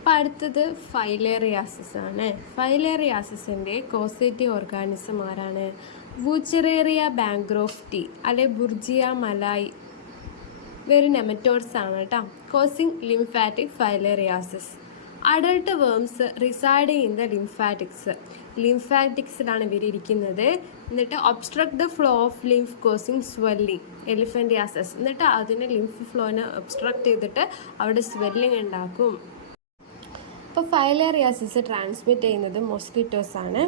അപ്പോൾ അടുത്തത് ഫൈലേറിയാസിസ് ആണ്. ഫൈലേറിയാസിസിൻ്റെ കോസേറ്റീവ് ഓർഗാനിസം ആരാണ്? വൂച്ചറേറിയ ബാങ്ക്രോഫ്റ്റി അല്ലെ ബുർജിയ മലായി. ഇവർ നെമറ്റോഡ്സ് ആണ് കേട്ടോ. Causing lymphatic filariasis. Adult worms residing in the ലിംഫാറ്റിക്സിലാണ് ഇവർ ഇരിക്കുന്നത്. എന്നിട്ട് obstruct the flow of lymph causing swelling elephantiasis. എന്നിട്ട് അതിനെ ലിംഫ് ഫ്ലോനെ ഒബ്സ്ട്രക്ട് ചെയ്തിട്ട് അവിടെ സ്വെല്ലിങ് ഉണ്ടാക്കും. അപ്പോൾ ഫൈലേറിയാസിസ് ട്രാൻസ്മിറ്റ് ചെയ്യുന്നത് മോസ്കിറ്റോസ് ആണ്.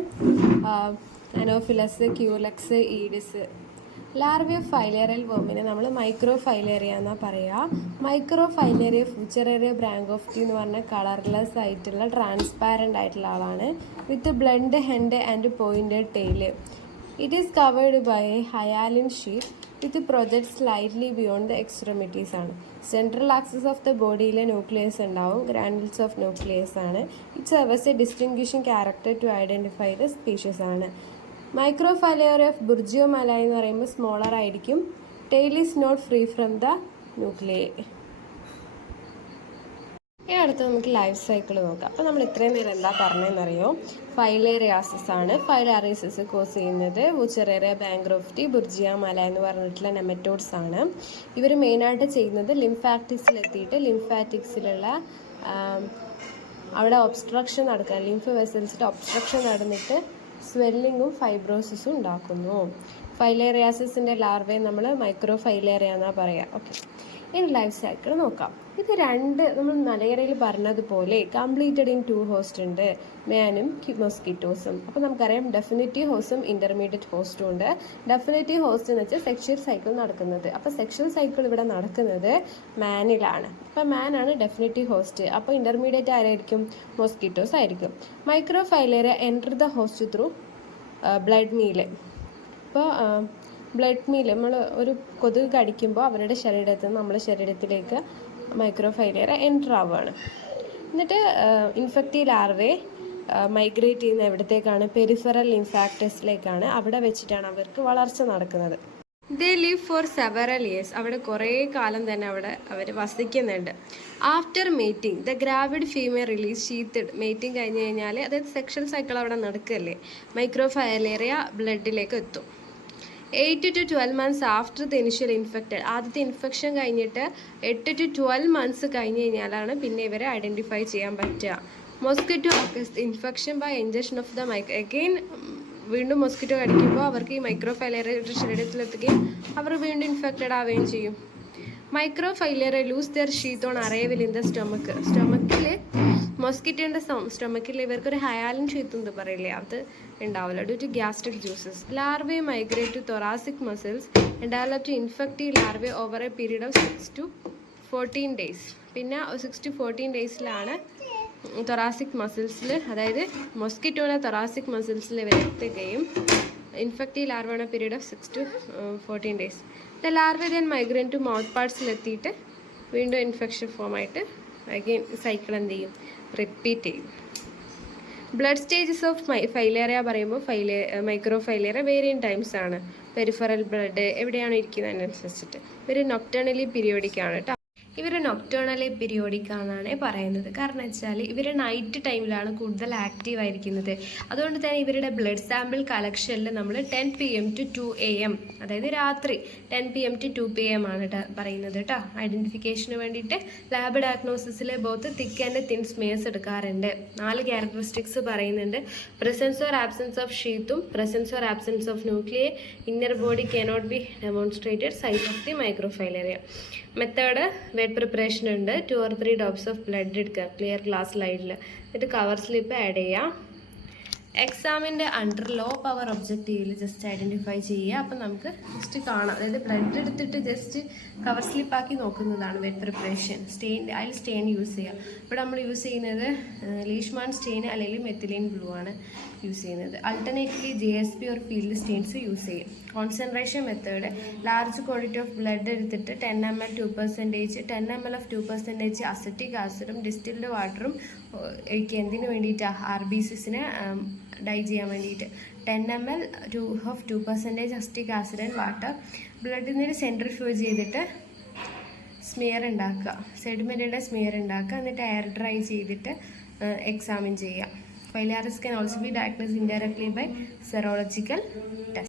Anopheles, Culex, Aedes. Larvae of filarial വേമിനെ നമ്മൾ മൈക്രോ ഫൈലേറിയ എന്നാണ് പറയുക. മൈക്രോ ഫൈലേറിയ ഫ്യൂച്ചറേറിയ ബ്രാങ്കോഫ്റ്റി എന്ന് പറഞ്ഞ കളർലെസ് ആയിട്ടുള്ള ട്രാൻസ്പാരൻ്റ് ആയിട്ടുള്ള ആളാണ്. With blunt head and pointed tail. It is covered by a hyaline sheet with project slightly beyond the extremities ആണ്. സെൻട്രൽ ആക്സിസ് ഓഫ് ദ ബോഡിയിലെ ന്യൂക്ലിയസ് ഉണ്ടാവും. ഗ്രാനുൽസ് ഓഫ് ന്യൂക്ലിയസ് ആണ്. It serves a distinguishing character to identify the species ആണ്. Microfilaria of Brugia malayi എന്ന് പറയുമ്പോൾ smaller ആയിരിക്കും. Tail is not free from the nuclei. ഇനി അടുത്ത് നമുക്ക് ലൈഫ് സൈക്കിൾ നോക്കാം. അപ്പോൾ നമ്മൾ ഇത്രയും നേരം എന്താ പറഞ്ഞതെന്നറിയോ? ഫൈലേറിയാസിസ് ആണ്. ഫൈലേറിയാസിസ് കോസ് ചെയ്യുന്നത് വൂച്ചറേറിയ ബാങ്ക്രോഫ്റ്റി, ബുർജിയ മല എന്ന് പറഞ്ഞിട്ടുള്ള നെമറ്റോഡ്സ് ആണ്. ഇവർ മെയിനായിട്ട് ചെയ്യുന്നത് ലിംഫാറ്റിക്സിലെത്തിയിട്ട് ലിംഫാറ്റിക്സിലുള്ള അവിടെ ഒബ്സ്ട്രക്ഷൻ നടക്കുക, ലിംഫ് വെസൽസിൽ ഒബ്സ്ട്രക്ഷൻ നടന്നിട്ട് സ്വെല്ലിങ്ങും ഫൈബ്രോസിസും ഉണ്ടാക്കുന്നു. ഫൈലേറിയാസിസിൻ്റെ ലാർവയെ നമ്മൾ മൈക്രോ ഫൈലേറിയ എന്നാണ് പറയുക. ഓക്കെ, ഇനി ലൈഫ് സൈക്കിൾ നോക്കാം. ഇത് രണ്ട് നമ്മൾ നലയറയിൽ പറഞ്ഞതുപോലെ കംപ്ലീറ്റഡ് ഇൻ 2 ഹോസ്റ്റ് ഉണ്ട്, മാനും മോസ്കിറ്റോസും. അപ്പോൾ നമുക്കറിയാം ഡെഫിനിറ്റീവ് ഹോസ്റ്റും ഇൻ്റർമീഡിയറ്റ് ഹോസ്റ്റും ഉണ്ട്. ഡെഫിനിറ്റീവ് ഹോസ്റ്റ് എന്ന് വെച്ചാൽ സെക്ഷൽ സൈക്കിൾ നടക്കുന്നത്. അപ്പോൾ സെക്ഷൽ സൈക്കിൾ ഇവിടെ നടക്കുന്നത് മാനിലാണ്. അപ്പോൾ മാനാണ് ഡെഫിനിറ്റീവ് ഹോസ്റ്റ്. അപ്പോൾ ഇൻ്റർമീഡിയറ്റ് ആരായിരിക്കും? മോസ്കിറ്റോസ് ആയിരിക്കും. Micro filaria enter the host through blood meal. അപ്പോൾ ബ്ലഡ് മീൽ നമ്മൾ ഒരു കൊതുക് കടിക്കുമ്പോൾ അവരുടെ ശരീരത്തിൽ നിന്ന് നമ്മുടെ ശരീരത്തിലേക്ക് മൈക്രോ ഫൈലേറിയ എൻ്റർ ആവുകയാണ്. എന്നിട്ട് ഇൻഫെക്റ്റീവ് ലാർവേ മൈഗ്രേറ്റ് ചെയ്യുന്ന എവിടത്തേക്കാണ്? പെരിഫറൽ ലിംഫാക്ടസിലേക്കാണ്. അവിടെ വെച്ചിട്ടാണ് അവർക്ക് വളർച്ച നടക്കുന്നത്. They live for several years. അവിടെ കുറേ കാലം തന്നെ അവിടെ അവർ വസിക്കുന്നുണ്ട്. After mating the gravid female release sheath. Mating കഴിഞ്ഞ് കഴിഞ്ഞാൽ അതായത് സെക്ഷൽ സൈക്കിൾ അവിടെ നടക്കുകയല്ലേ, മൈക്രോ ഫൈലേറിയ ബ്ലഡിലേക്ക് എത്തും. 8 to 12 months after the initial infected. ആദ്യത്തെ ഇൻഫെക്ഷൻ കഴിഞ്ഞിട്ട് 8 to 12 months കഴിഞ്ഞ് കഴിഞ്ഞാലാണ് പിന്നെ ഇവരെ ഐഡൻറ്റിഫൈ ചെയ്യാൻ പറ്റുക. Mosquito infection by injection of the again വീണ്ടും മോസ്കിറ്റോ കടിക്കുമ്പോൾ അവർക്ക് ഈ മൈക്രോ ഫൈലേറിയ ശരീരത്തിലെത്തുകയും അവർ വീണ്ടും ഇൻഫെക്റ്റഡ് ആവുകയും ചെയ്യും. Microfilaria lose their sheath on arrival in the stomach. സ്റ്റൊമക്കിൽ മോസ്കിറ്റോൻ്റെ സ്റ്റൊമക്കിൽ ഇവർക്കൊരു ഹയാലിൻ ഷീത്ത് എന്ന് പറയില്ലേ, അത് ഉണ്ടാവില്ല due to gastric juices. Larvae migrate to thoracic muscles and develop to infective larvae over a period of 6 to 14 days. പിന്നെ 6 to 14 daysലാണ് thoracic മസിൽസിൽ, അതായത് മോസ്കിറ്റോയുടെ തൊറാസിക് മസിൽസിൽ ഇവരെത്തുകയും ഇൻഫെക്റ്റീവ് ലാർവയുടെ period of 6 to 14 days. The larva then migrate to mouth പാർട്സിലെത്തിയിട്ട് വീണ്ടും infection form ആയിട്ട് അഗെയിൻ സൈക്കിൾ എന്ത് ചെയ്യും? റിപ്പീറ്റ് ചെയ്യും. ബ്ലഡ് സ്റ്റേജസ് ഓഫ് ഫൈലേറിയ പറയുമ്പോൾ മൈക്രോ ഫൈലേറിയ വേരിയൻ ടൈംസ് ആണ്. പെരിഫറൽ ബ്ലഡ് എവിടെയാണ് ഇരിക്കുന്നതിനനുസരിച്ചിട്ട് ഇവർ നൊക്ടേണലി പീരിയോഡിക് ആണ് കേട്ടോ. ഇവർ നൊക്ടേണലി പീരിയോഡിക് ആണെന്നാണ് പറയുന്നത്. കാരണം വെച്ചാൽ ഇവർ നൈറ്റ് ടൈമിലാണ് കൂടുതൽ ആക്റ്റീവ് ആയിരിക്കുന്നത്. അതുകൊണ്ട് തന്നെ ഇവരുടെ ബ്ലഡ് സാമ്പിൾ കളക്ഷനിൽ നമ്മൾ 10 PM to 2 AM, അതായത് രാത്രി 10 PM to 2 PM ആണ് പറയുന്നത് കേട്ടോ. ഐഡൻറ്റിഫിക്കേഷന് വേണ്ടിയിട്ട് ലാബ് ഡയഗ്നോസിസിൽ both thick and thin smears എടുക്കാറുണ്ട്. 4 ക്യാരക്ടറിസ്റ്റിക്സ് പറയുന്നുണ്ട്. പ്രസൻസ് ഓർ ആബ്സെൻസ് ഓഫ് ഷീത്തും presence or absence of nuclei, inner body cannot be demonstrated, size of the microfilaria. Method wet preparation ഉണ്ട്. 2 or 3 drops ഓഫ് ബ്ലഡ് എടുക്കുക clear glass ലൈറ്റിൽ, എന്നിട്ട് cover slip add ചെയ്യുക. എക്സാമിൻ്റെ under low power ഒബ്ജക്റ്റീവിൽ just identify ചെയ്യുക. അപ്പം നമുക്ക് ജസ്റ്റ് കാണാം, അതായത് ബ്ലഡ് എടുത്തിട്ട് ജസ്റ്റ് കവർ സ്ലിപ്പാക്കി നോക്കുന്നതാണ് വെറ്റ് പ്രിപ്പറേഷൻ. അതിൽ സ്റ്റെയിൻ യൂസ് ചെയ്യുക. ഇവിടെ നമ്മൾ യൂസ് ചെയ്യുന്നത് ലീഷ്മാൻ സ്റ്റെയിൻ അല്ലെങ്കിൽ മെത്തിലീൻ ബ്ലൂ ആണ് യൂസ് ചെയ്യുന്നത്. Alternatively JSP or field stains use ചെയ്യും. Concentration method large quantity of blood എടുത്തിട്ട് 10 ml 2%, 10 ml of 2% അസറ്റിക് ആസിഡും ഡിസ്റ്റിൽഡ് വാട്ടറും ഒഴിക്കുക. എന്തിനു വേണ്ടിയിട്ടാണ്? RBCസിനെ ഡൈ ചെയ്യാൻ വേണ്ടിയിട്ട്. 10 ml of 2% acetic acid and water ബ്ലഡിൽ നിന്ന് സെൻട്രിഫ്യൂജ് ചെയ്തിട്ട് സ്മിയർ ഉണ്ടാക്കുക, സെഡിമെൻറ്റിൻ്റെ സ്മിയർ ഉണ്ടാക്കുക, എന്നിട്ട് എയർ ഡ്രൈ ചെയ്തിട്ട് എക്സാമിൻ ചെയ്യുക. Filariasis can also be diagnosed indirectly by serological test.